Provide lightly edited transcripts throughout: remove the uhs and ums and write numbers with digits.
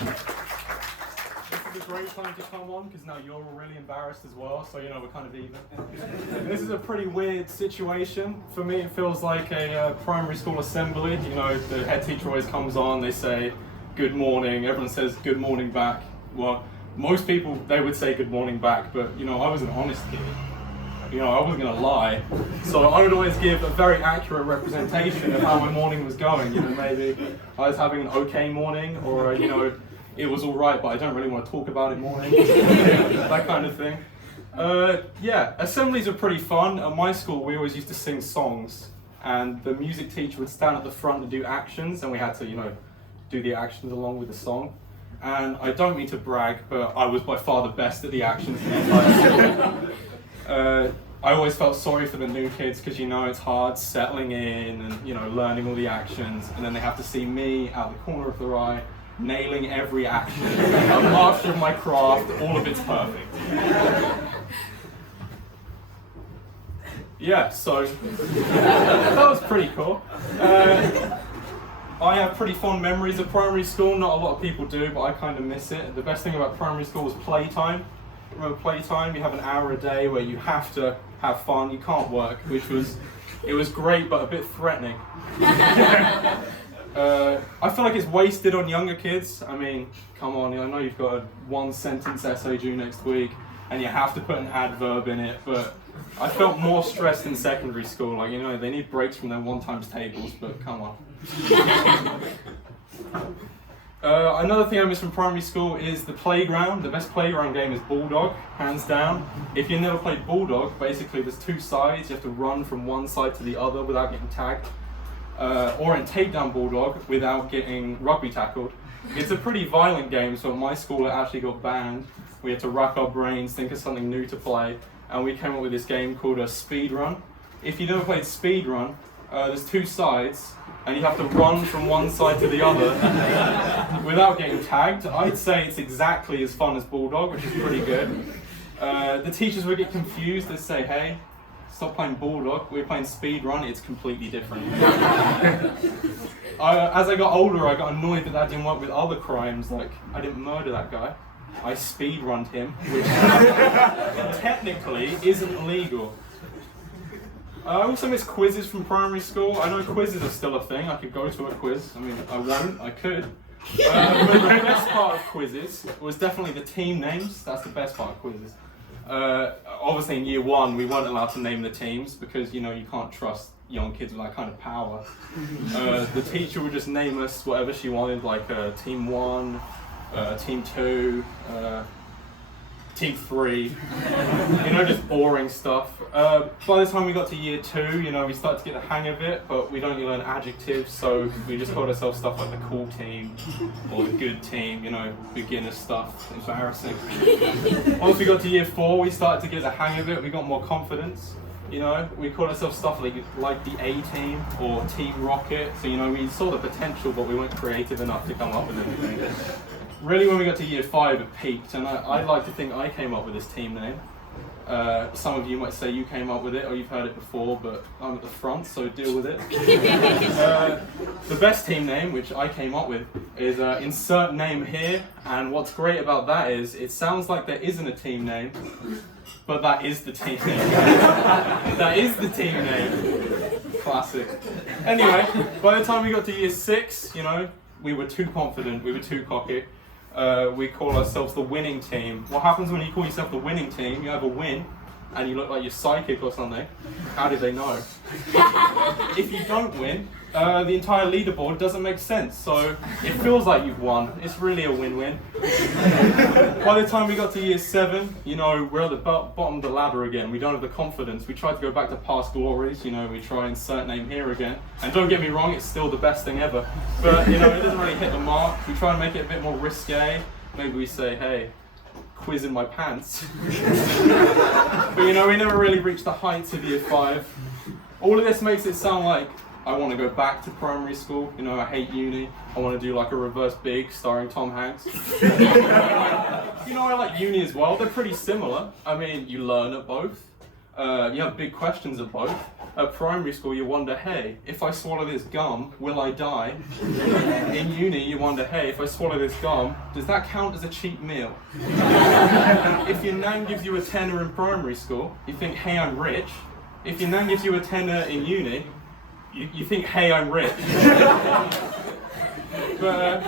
This is a great time to come on because now you're all really embarrassed as well, so we're kind of even. This is a pretty weird situation. For me, it feels like a primary school assembly. The head teacher always comes on, they say good morning, everyone says good morning back. Well, most people, they would say good morning back, but I was an honest kid. I wasn't going to lie. So I would always give a very accurate representation of how my morning was going. Maybe I was having an okay morning, or, it was all right, but I don't really want to talk about it morning. That kind of thing. Yeah, assemblies are pretty fun. At my school, we always used to sing songs, and the music teacher would stand at the front and do actions, and we had to, do the actions along with the song. And I don't mean to brag, but I was by far the best at the actions in the entire school. I always felt sorry for the new kids because it's hard settling in and learning all the actions, and then they have to see me out the corner of their eye nailing every action. I'm master of my craft, all of it's perfect. Yeah, so that was pretty cool. I have pretty fond memories of primary school. Not a lot of people do, but I kind of miss it. The best thing about primary school was playtime. Remember playtime? You have an hour a day where you have to have fun. You can't work, it was great, but a bit threatening. I feel like it's wasted on younger kids. I mean, come on, I know you've got a one-sentence essay due next week, and you have to put an adverb in it, but I felt more stressed in secondary school. They need breaks from their one-times tables, but come on. Another thing I miss from primary school is the playground. The best playground game is Bulldog, hands down. If you've never played Bulldog, basically there's two sides. You have to run from one side to the other without getting tagged. Or in Takedown Bulldog without getting rugby tackled. It's a pretty violent game, so at my school it actually got banned. We had to rack our brains, think of something new to play, and we came up with this game called a speed run. If you've never played speed run, there's two sides, and you have to run from one side to the other without getting tagged. I'd say it's exactly as fun as Bulldog, which is pretty good. The teachers would get confused. They'd say, hey, stop playing Bulldog, we're playing speed run, it's completely different. As I got older, I got annoyed that didn't work with other crimes, like I didn't murder that guy. I speed runned him, which technically isn't legal. I also miss quizzes from primary school. I know quizzes are still a thing. I could go to a quiz. I mean, I won't, I could. But the best part of quizzes was definitely the team names. That's the best part of quizzes. Obviously in year one, we weren't allowed to name the teams because, you can't trust young kids with that kind of power. The teacher would just name us whatever she wanted, like team 1, team 2, team 3, just boring stuff. By the time we got to year 2, we started to get the hang of it, but we'd only learn adjectives, so we just called ourselves stuff like the cool team, or the good team, beginner stuff, embarrassing. Once we got to year 4, we started to get the hang of it, we got more confidence. We called ourselves stuff like the A team, or Team Rocket, so we saw the potential, but we weren't creative enough to come up with anything. Really, when we got to year 5, it peaked, and I'd like to think I came up with this team name. Some of you might say you came up with it, or you've heard it before, but I'm at the front, so deal with it. The best team name, which I came up with, is insert name here, and what's great about that is, it sounds like there isn't a team name, but that is the team name. That is the team name. Classic. Anyway, by the time we got to year 6, we were too confident, we were too cocky. We call ourselves the winning team. What happens when you call yourself the winning team? You have a win, and you look like you're psychic or something. How did they know? If you don't win, the entire leaderboard doesn't make sense, so it feels like you've won. It's really a win-win. By the time we got to year 7, we're at the bottom of the ladder again. We don't have the confidence. We try to go back to past glories, we try and insert name here again. And don't get me wrong, it's still the best thing ever. But, it doesn't really hit the mark. We try and make it a bit more risque. Maybe we say, hey, quiz in my pants. But, we never really reached the heights of year 5. All of this makes it sound like I want to go back to primary school. I hate uni. I want to do like a reverse Big starring Tom Hanks. I like uni as well. They're pretty similar. I mean, you learn at both. You have big questions at both. At primary school, you wonder, hey, if I swallow this gum, will I die? In uni, you wonder, hey, if I swallow this gum, does that count as a cheap meal? If your nan gives you a tenner in primary school, you think, hey, I'm rich. If your nan gives you a tenner in uni, you think, hey, I'm rich. But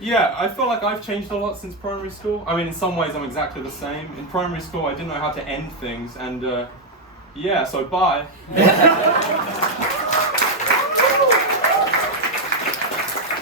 yeah, I feel like I've changed a lot since primary school. I mean, in some ways I'm exactly the same. In primary school I didn't know how to end things, and yeah, so bye.